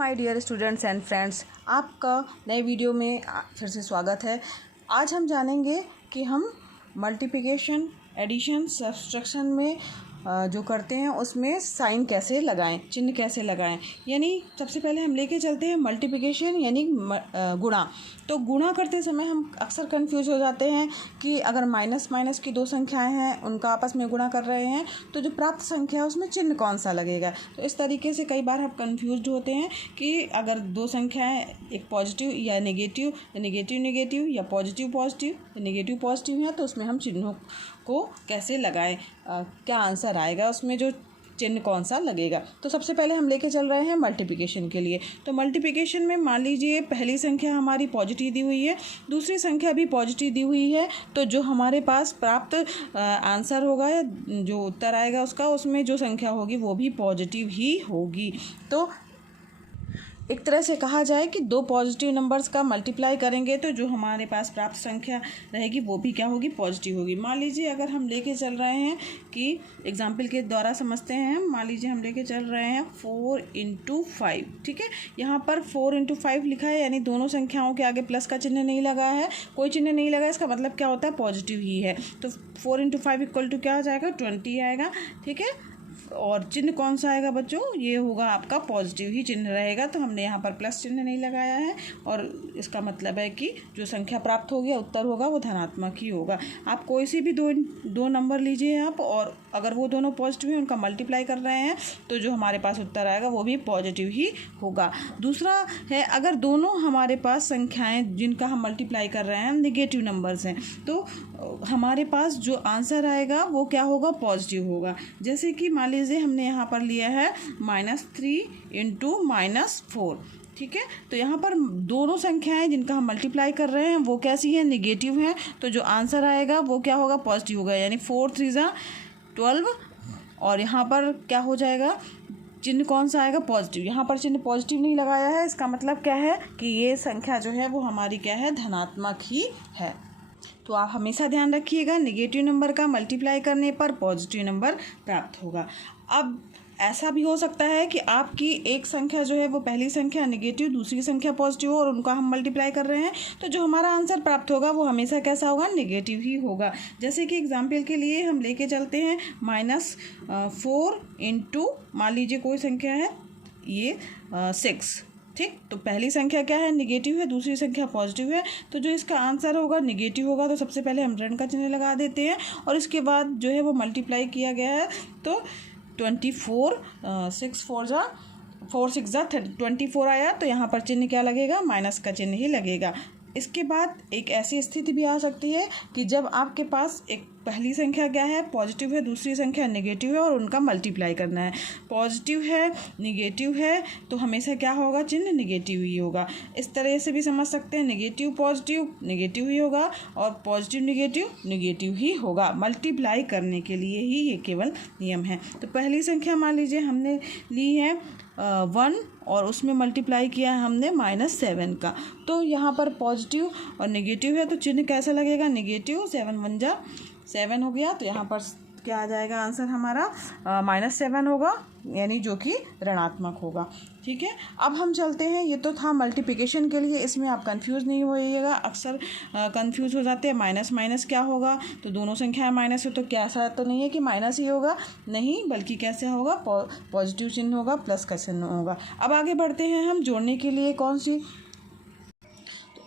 My dear students and friends, आपका नए video में फिर से स्वागत है। आज हम जानेंगे कि हम मल्टीप्लिकेशन, एडिशन, सब्सट्रैक्शन में जो करते हैं उसमें साइन कैसे लगाएं, चिन्ह कैसे लगाएं। यानी सबसे पहले हम लेके चलते हैं मल्टीप्लिकेशन यानी गुणा। तो गुणा करते समय हम अक्सर कंफ्यूज हो जाते हैं कि अगर माइनस माइनस की दो संख्याएं हैं, उनका आपस में गुणा कर रहे हैं, तो जो प्राप्त संख्या है उसमें चिन्ह कौन सा लगेगा। तो इस तरीके से कई बार हम कंफ्यूज होते हैं कि अगर दो संख्याएं एक पॉजिटिव या नेगेटिव नेगेटिव या पॉजिटिव या नेगेटिव पॉजिटिव हैं, तो उसमें हम चिन्हों को कैसे लगाएं, क्या आंसर आएगा, उसमें जो चिन्ह कौन सा लगेगा। तो सबसे पहले हम लेके चल रहे हैं मल्टीप्लिकेशन के लिए। तो मल्टीप्लिकेशन में मान लीजिए पहली संख्या हमारी पॉजिटिव दी हुई है, दूसरी संख्या भी पॉजिटिव दी हुई है, तो जो हमारे पास प्राप्त आंसर होगा या जो उत्तर आएगा उसमें जो संख्या होगी वो भी पॉजिटिव ही होगी। तो एक तरह से कहा जाए कि दो पॉजिटिव नंबर्स का मल्टीप्लाई करेंगे तो जो हमारे पास प्राप्त संख्या रहेगी वो भी क्या होगी, पॉजिटिव होगी। मान लीजिए अगर हम लेके चल रहे हैं कि एग्जाम्पल के द्वारा समझते हैं, मान लीजिए हम लेके चल रहे हैं 4 × 5, ठीक है। यहाँ पर 4 × 5 लिखा है, यानी दोनों संख्याओं के आगे प्लस का चिन्ह नहीं लगा है, कोई चिन्ह नहीं लगा, इसका मतलब क्या होता है, पॉजिटिव ही है। तो 4 × 5 = क्या आ जाएगा, 20 आएगा, ठीक है। और चिन्ह कौन सा आएगा बच्चों, ये होगा आपका पॉजिटिव ही चिन्ह रहेगा। तो हमने यहाँ पर प्लस चिन्ह नहीं लगाया है और इसका मतलब है कि जो संख्या प्राप्त होगी, उत्तर होगा, वो धनात्मक ही होगा। आप कोई सी भी दो नंबर लीजिए आप, और अगर वो दोनों पॉजिटिव हैं, उनका मल्टीप्लाई कर रहे हैं, तो जो हमारे पास उत्तर आएगा वो भी पॉजिटिव ही होगा। दूसरा है, अगर दोनों हमारे पास संख्याएं जिनका हम मल्टीप्लाई कर रहे हैं निगेटिव नंबर्स हैं, तो हमारे पास जो आंसर आएगा वो क्या होगा, पॉजिटिव होगा। जैसे कि मान लीजिए हमने यहाँ पर लिया है -3 × -4, ठीक है। तो यहाँ पर दोनों संख्याएं जिनका हम मल्टीप्लाई कर रहे हैं वो कैसी हैं, निगेटिव हैं, तो जो आंसर आएगा वो क्या होगा, पॉजिटिव होगा। यानी 4 × 3 = 12, और यहाँ पर क्या हो जाएगा, चिन्ह कौन सा आएगा, पॉजिटिव। यहाँ पर चिन्ह पॉजिटिव नहीं लगाया है, इसका मतलब क्या है कि ये संख्या जो है वो हमारी क्या है, धनात्मक ही है। तो आप हमेशा ध्यान रखिएगा, नेगेटिव नंबर का मल्टीप्लाई करने पर पॉजिटिव नंबर प्राप्त होगा। अब ऐसा भी हो सकता है कि आपकी एक संख्या जो है वो पहली संख्या नेगेटिव, दूसरी संख्या पॉजिटिव हो और उनका हम मल्टीप्लाई कर रहे हैं, तो जो हमारा आंसर प्राप्त होगा वो हमेशा कैसा होगा, नेगेटिव ही होगा। जैसे कि एग्जाम्पल के लिए हम लेके चलते हैं -4 × मान लीजिए कोई संख्या है ये 6, ठीक। तो पहली संख्या क्या है, नेगेटिव है, दूसरी संख्या पॉजिटिव है, तो जो इसका आंसर होगा निगेटिव होगा। तो सबसे पहले हम ऋण का चिन्ह लगा देते हैं और इसके बाद जो है वो मल्टीप्लाई किया गया है, तो 24 4 6 24 आया, तो यहाँ पर चिन्ह क्या लगेगा, माइनस का चिन्ह ही लगेगा। इसके बाद एक ऐसी स्थिति भी आ सकती है कि जब आपके पास एक पहली संख्या क्या है, पॉजिटिव है, दूसरी संख्या नेगेटिव है और उनका मल्टीप्लाई करना है। पॉजिटिव है, नेगेटिव है, तो हमेशा क्या होगा, चिन्ह नेगेटिव ही होगा। इस तरह से भी समझ सकते हैं, नेगेटिव पॉजिटिव नेगेटिव ही होगा और पॉजिटिव नेगेटिव ही होगा। मल्टीप्लाई करने के लिए ही ये केवल नियम है। तो पहली संख्या मान लीजिए हमने ली है 1 और उसमें मल्टीप्लाई किया है हमने -7 का, तो यहाँ पर पॉजिटिव और नेगेटिव है, तो चिन्ह कैसा लगेगा, नेगेटिव। 7 × 1 = 7 हो गया, तो यहाँ पर क्या आ जाएगा आंसर हमारा, -7 होगा, यानी जो कि ऋणात्मक होगा, ठीक है। अब हम चलते हैं, ये तो था मल्टीप्लिकेशन के लिए, इसमें आप कंफ्यूज नहीं होइएगा। अक्सर कंफ्यूज हो जाते हैं, माइनस माइनस क्या होगा, तो दोनों संख्याएं माइनस हो, तो क्या ऐसा तो नहीं है कि माइनस ही होगा, नहीं, बल्कि कैसे होगा, पॉजिटिव चिन्ह होगा, प्लस का चिन्ह होगा। अब आगे बढ़ते हैं हम जोड़ने के लिए कौन सी,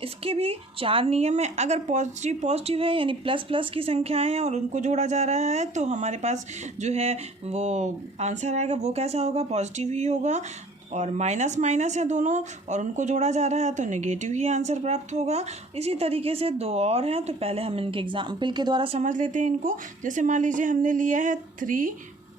इसके भी 4 नियम है। अगर पॉजिटिव है यानी प्लस की संख्याएं हैं और उनको जोड़ा जा रहा है, तो हमारे पास जो है वो आंसर आएगा वो कैसा होगा, पॉजिटिव ही होगा। और माइनस है दोनों और उनको जोड़ा जा रहा है, तो नेगेटिव ही आंसर प्राप्त होगा। इसी तरीके से 2 और हैं, तो पहले हम इनके एग्जाम्पल के द्वारा समझ लेते हैं इनको। जैसे मान लीजिए हमने लिया है 3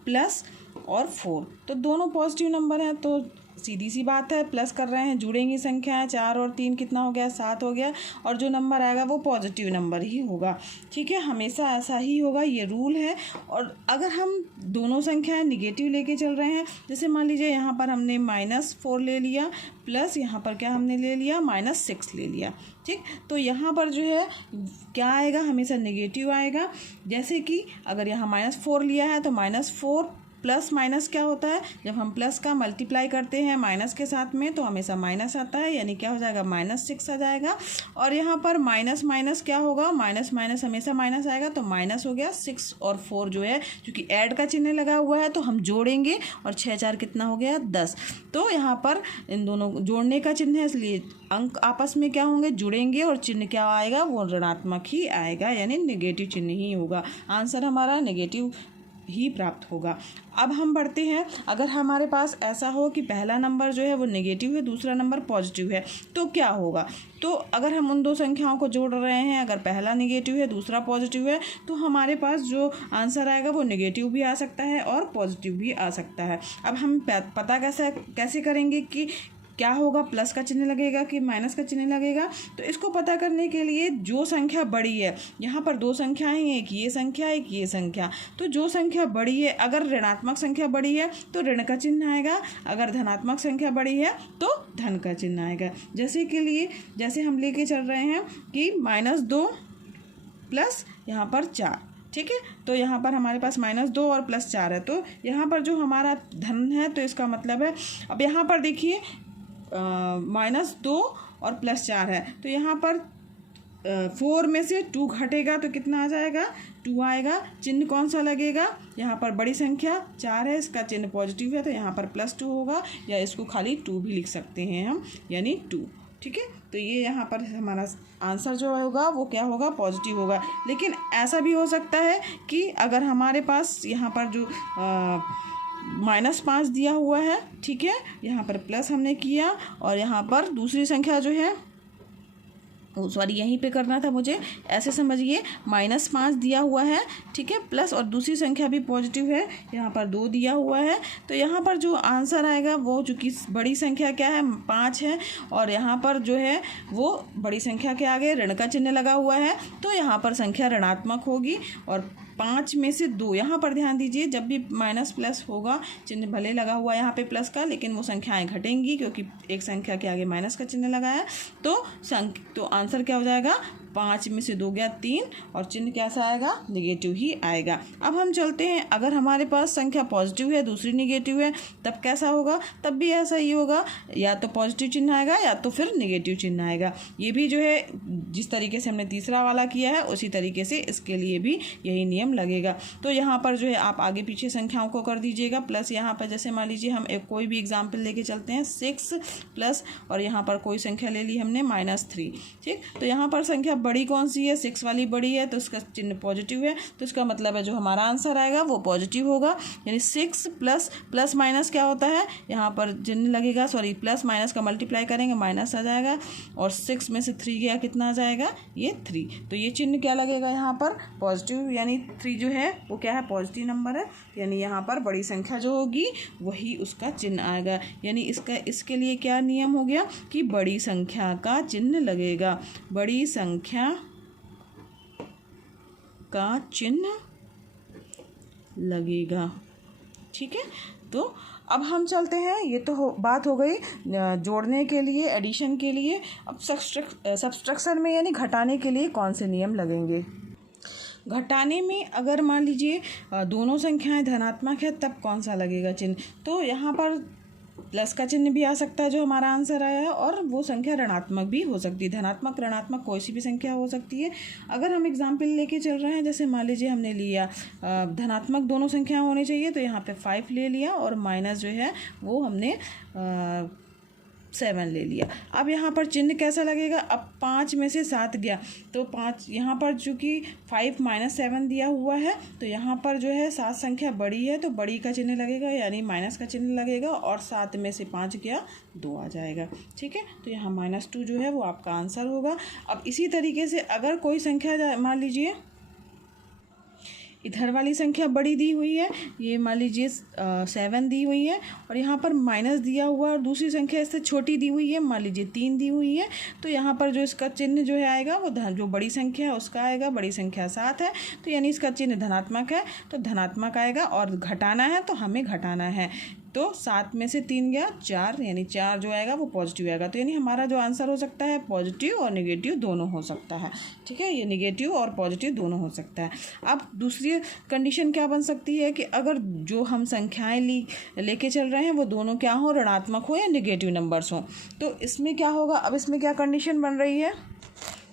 + और 4, तो दोनों पॉजिटिव नंबर हैं, तो सीधी सी बात है, प्लस कर रहे हैं, जुड़ेंगी संख्याएं, 4 और 3 कितना हो गया, 7 हो गया, और जो नंबर आएगा वो पॉजिटिव नंबर ही होगा, ठीक है। हमेशा ऐसा ही होगा, ये रूल है। और अगर हम दोनों संख्याएं निगेटिव लेके चल रहे हैं, जैसे मान लीजिए यहाँ पर हमने -4 ले लिया, प्लस यहाँ पर क्या हमने ले लिया, -6 ले लिया, ठीक। तो यहाँ पर जो है क्या आएगा, हमेशा नेगेटिव आएगा। जैसे कि अगर यहाँ -4 लिया है, तो -4 प्लस माइनस क्या होता है, जब हम प्लस का मल्टीप्लाई करते हैं माइनस के साथ में तो हमेशा माइनस आता है, यानी क्या हो जाएगा -6 आ जाएगा। और यहाँ पर माइनस माइनस क्या होगा, माइनस माइनस हमेशा माइनस आएगा, तो माइनस हो गया 6 और 4 जो है क्योंकि ऐड का चिन्ह लगा हुआ है तो हम जोड़ेंगे और 6 4 कितना हो गया 10। तो यहाँ पर इन दोनों जोड़ने का चिन्ह है इसलिए अंक आपस में क्या होंगे, जुड़ेंगे और चिन्ह क्या आएगा, वो ऋणात्मक ही आएगा, यानी नेगेटिव चिन्ह ही होगा। आंसर हमारा नेगेटिव ही प्राप्त होगा। अब हम बढ़ते हैं, अगर हमारे पास ऐसा हो कि पहला नंबर जो है वो नेगेटिव है, दूसरा नंबर पॉजिटिव है, तो क्या होगा। तो अगर हम उन दो संख्याओं को जोड़ रहे हैं, अगर पहला नेगेटिव है दूसरा पॉजिटिव है, तो हमारे पास जो आंसर आएगा वो नेगेटिव भी आ सकता है और पॉजिटिव भी आ सकता है। अब हम पता कैसे करेंगे कि क्या होगा, प्लस का चिन्ह लगेगा कि माइनस का चिन्ह लगेगा। तो इसको पता करने के लिए जो संख्या बड़ी है, यहाँ पर दो संख्याएं हैं, एक ये संख्या एक ये संख्या, तो जो संख्या बड़ी है, अगर ऋणात्मक संख्या बड़ी है तो ऋण का चिन्ह आएगा, अगर धनात्मक संख्या बड़ी है तो धन का चिन्ह आएगा। जैसे हम लेके चल रहे हैं कि -2 प्लस यहाँ पर 4, ठीक है। तो यहाँ पर हमारे पास -2 और +4 है, तो यहाँ पर जो हमारा धन है तो इसका मतलब है, अब यहाँ पर देखिए -2 और +4 है, तो यहाँ पर 4 में से 2 घटेगा तो कितना आ जाएगा, 2 आएगा। चिन्ह कौन सा लगेगा, यहाँ पर बड़ी संख्या 4 है, इसका चिन्ह पॉजिटिव है तो यहाँ पर +2 होगा, या इसको खाली 2 भी लिख सकते हैं हम, यानी 2, ठीक है। तो ये यहाँ पर हमारा आंसर जो होगा वो क्या होगा, पॉजिटिव होगा। लेकिन ऐसा भी हो सकता है कि अगर हमारे पास यहाँ पर जो -5 दिया हुआ है, ठीक है, यहाँ पर प्लस हमने किया और यहाँ पर दूसरी संख्या जो है, सॉरी यहीं पे करना था मुझे, ऐसे समझिए, -5 दिया हुआ है, ठीक है, प्लस और दूसरी संख्या भी पॉजिटिव है, यहाँ पर 2 दिया हुआ है, तो यहाँ पर जो आंसर आएगा वो चूँकि बड़ी संख्या क्या है 5 है और यहाँ पर जो है वो बड़ी संख्या के आगे ऋण का चिन्ह लगा हुआ है, तो यहाँ पर संख्या ऋणात्मक होगी। और 5 में से 2, यहाँ पर ध्यान दीजिए, जब भी माइनस प्लस होगा, चिन्ह भले लगा हुआ है यहाँ पे प्लस का, लेकिन वो संख्याएं घटेंगी क्योंकि एक संख्या के आगे माइनस का चिन्ह लगा है। तो आंसर क्या हो जाएगा, 5 में से 2 गया 3 और चिन्ह कैसा आएगा, नेगेटिव ही आएगा। अब हम चलते हैं, अगर हमारे पास संख्या पॉजिटिव है दूसरी नेगेटिव है तब कैसा होगा, तब भी ऐसा ही होगा, या तो पॉजिटिव चिन्ह आएगा या तो फिर नेगेटिव चिन्ह आएगा। ये भी जो है जिस तरीके से हमने तीसरा वाला किया है उसी तरीके से इसके लिए भी यही नियम लगेगा। तो यहाँ पर जो है आप आगे पीछे संख्याओं को कर दीजिएगा प्लस, यहाँ पर जैसे मान लीजिए हम कोई भी एग्जाम्पल लेके चलते हैं 6 प्लस और यहाँ पर कोई संख्या ले ली हमने -3, ठीक। तो यहाँ पर संख्या बड़ी कौन सी है, 6 वाली बड़ी है तो उसका चिन्ह पॉजिटिव है, तो इसका मतलब है जो हमारा आंसर आएगा वो पॉजिटिव होगा, यानी 6 प्लस माइनस क्या होता है, यहाँ पर चिन्ह लगेगा, सॉरी प्लस माइनस का मल्टीप्लाई करेंगे माइनस आ जाएगा और 6 में से 3 गया कितना आ जाएगा, ये 3, तो ये चिन्ह क्या लगेगा यहाँ पर पॉजिटिव, यानी 3 जो है वो क्या है, पॉजिटिव नंबर है, यानी यहाँ पर बड़ी संख्या जो होगी वही उसका चिन्ह आएगा। यानी इसके लिए क्या नियम हो गया कि बड़ी संख्या का चिन्ह लगेगा, बड़ी संख्या का चिन्ह लगेगा, ठीक है। तो अब हम चलते हैं, ये तो बात हो गई जोड़ने के लिए, एडिशन के लिए। अब सब्सट्रैक्शन में यानी घटाने के लिए कौन से नियम लगेंगे। घटाने में अगर मान लीजिए दोनों संख्याएं धनात्मक है तब कौन सा लगेगा चिन्ह, तो यहाँ पर प्लस का चिन्ह भी आ सकता है जो हमारा आंसर आया है, और वो संख्या ऋणात्मक भी हो सकती है, धनात्मक ऋणात्मक कोई सी भी संख्या हो सकती है। अगर हम एग्जाम्पल लेके चल रहे हैं, जैसे मान लीजिए हमने लिया धनात्मक दोनों संख्या होनी चाहिए, तो यहाँ पे 5 ले लिया और माइनस जो है वो हमने 7 ले लिया। अब यहाँ पर चिन्ह कैसा लगेगा, अब 5 में से 7 गया तो 5, यहाँ पर चूँकि 5 - 7 दिया हुआ है तो यहाँ पर जो है 7 संख्या बड़ी है तो बड़ी का चिन्ह लगेगा, यानी माइनस का चिन्ह लगेगा, और 7 में से 5 गया 2 आ जाएगा, ठीक है। तो यहाँ -2 जो है वो आपका आंसर होगा। अब इसी तरीके से अगर कोई संख्या मान लीजिए इधर वाली संख्या बड़ी दी हुई है, ये मान लीजिए 7 दी हुई है, और यहाँ पर माइनस दिया हुआ है और दूसरी संख्या इससे छोटी दी हुई है, मान लीजिए 3 दी हुई है, तो यहाँ पर जो इसका चिन्ह जो है आएगा वो जो बड़ी संख्या है उसका आएगा, बड़ी संख्या 7 है तो यानी इसका चिन्ह धनात्मक है तो धनात्मक आएगा, और घटाना है तो हमें घटाना है, तो 7 में से 3 गया 4, यानी 4 जो आएगा वो पॉजिटिव आएगा। तो यानी हमारा जो आंसर हो सकता है पॉजिटिव और नेगेटिव दोनों हो सकता है। ठीक है, ये नेगेटिव और पॉजिटिव दोनों हो सकता है। अब दूसरी कंडीशन क्या बन सकती है कि अगर जो हम संख्याएं लेके चल रहे हैं वो दोनों क्या हो, ऋणात्मक हो या नेगेटिव नंबर्स हो। तो इसमें क्या होगा, अब इसमें क्या कंडीशन बन रही है,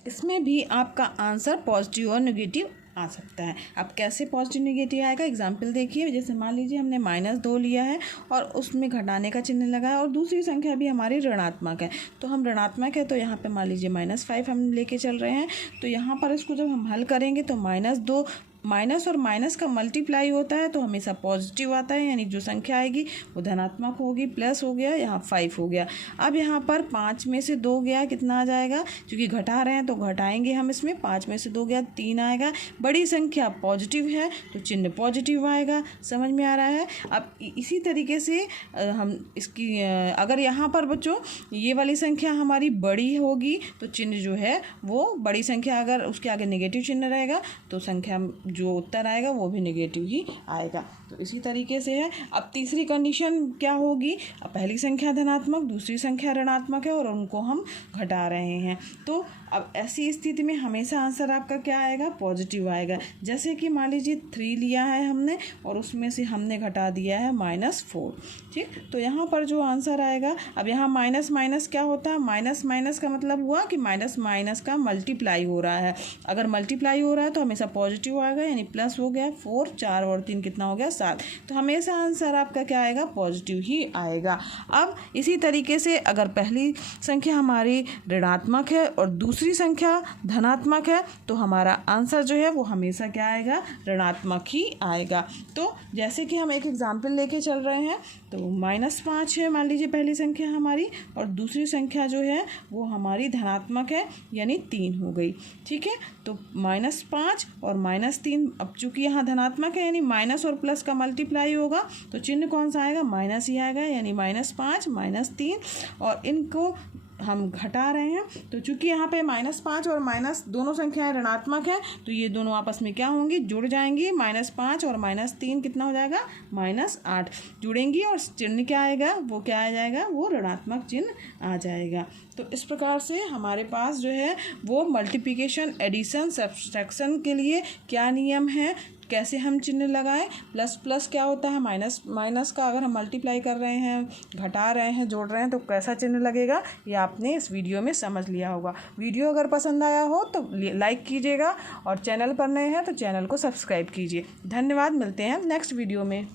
इसमें भी आपका आंसर पॉजिटिव और नेगेटिव आ सकता है। अब कैसे पॉजिटिव नेगेटिव आएगा, एग्जाम्पल देखिए। जैसे मान लीजिए हमने -2 लिया है और उसमें घटाने का चिन्ह लगा है और दूसरी संख्या भी हमारी ऋणात्मक है, तो हम ऋणात्मक है तो यहाँ पे मान लीजिए -5 हम लेके चल रहे हैं। तो यहाँ पर इसको जब हम हल करेंगे तो -2 माइनस और माइनस का मल्टीप्लाई होता है तो हमेशा पॉजिटिव आता है, यानी जो संख्या आएगी वो धनात्मक होगी। प्लस हो गया, यहाँ 5 हो गया। अब यहाँ पर 5 में से 2 गया, कितना आ जाएगा, क्योंकि घटा रहे हैं तो घटाएंगे हम इसमें। 5 में से 2 गया 3 आएगा। बड़ी संख्या पॉजिटिव है तो चिन्ह पॉजिटिव आएगा। समझ में आ रहा है। अब इसी तरीके से हम इसकी अगर यहाँ पर बच्चों ये वाली संख्या हमारी बड़ी होगी तो चिन्ह जो है वो बड़ी संख्या, अगर उसके आगे नेगेटिव चिन्ह रहेगा तो संख्या जो उत्तर आएगा वो भी नेगेटिव ही आएगा। तो इसी तरीके से है। अब तीसरी कंडीशन क्या होगी, पहली संख्या धनात्मक दूसरी संख्या ऋणात्मक है और उनको हम घटा रहे हैं, तो अब ऐसी स्थिति में हमेशा आंसर आपका क्या आएगा, पॉजिटिव आएगा। जैसे कि मान लीजिए 3 लिया है हमने और उसमें से हमने घटा दिया है -4। ठीक, तो यहाँ पर जो आंसर आएगा, अब यहाँ माइनस माइनस क्या होता है, माइनस माइनस का मतलब हुआ कि माइनस माइनस का मल्टीप्लाई हो रहा है। अगर मल्टीप्लाई हो रहा है तो हमेशा पॉजिटिव आएगा, यानी प्लस हो गया 4, 4 और 3 कितना हो गया 7। तो हमेशा आंसर आपका क्या आएगा, पॉजिटिव ही आएगा। अब इसी तरीके से अगर पहली संख्या हमारी ऋणात्मक है और दूसरी संख्या धनात्मक है तो हमारा आंसर जो है वो हमेशा क्या आएगा, ऋणात्मक ही आएगा। तो जैसे कि हम एक एग्जाम्पल लेके चल रहे हैं, तो -5 है मान लीजिए पहली संख्या हमारी और दूसरी संख्या जो है वो हमारी धनात्मक है, यानी 3 हो गई। ठीक है, तो -5 और -3, अब चूंकि यहाँ धनात्मक है यानी माइनस और प्लस का मल्टीप्लाई होगा तो चिन्ह कौन सा आएगा, माइनस ही आएगा, यानी -5 -3 और इनको हम घटा रहे हैं। तो चूंकि यहाँ पे -5 और माइनस दोनों संख्याएं ऋणात्मक हैं तो ये दोनों आपस में क्या होंगी, जुड़ जाएंगी। -5 और -3 कितना हो जाएगा, -8 जुड़ेंगी और चिन्ह क्या आएगा, वो क्या आ जाएगा, वो ऋणात्मक चिन्ह आ जाएगा। तो इस प्रकार से हमारे पास जो है वो मल्टीप्लिकेशन, एडिशन, सब्सट्रैक्शन के लिए क्या नियम है, कैसे हम चिन्ह लगाएं। प्लस प्लस क्या होता है, माइनस माइनस का अगर हम मल्टीप्लाई कर रहे हैं, घटा रहे हैं, जोड़ रहे हैं तो कैसा चिन्ह लगेगा, ये आपने इस वीडियो में समझ लिया होगा। वीडियो अगर पसंद आया हो तो लाइक कीजिएगा और चैनल पर नए हैं तो चैनल को सब्सक्राइब कीजिए। धन्यवाद, मिलते हैं नेक्स्ट वीडियो में।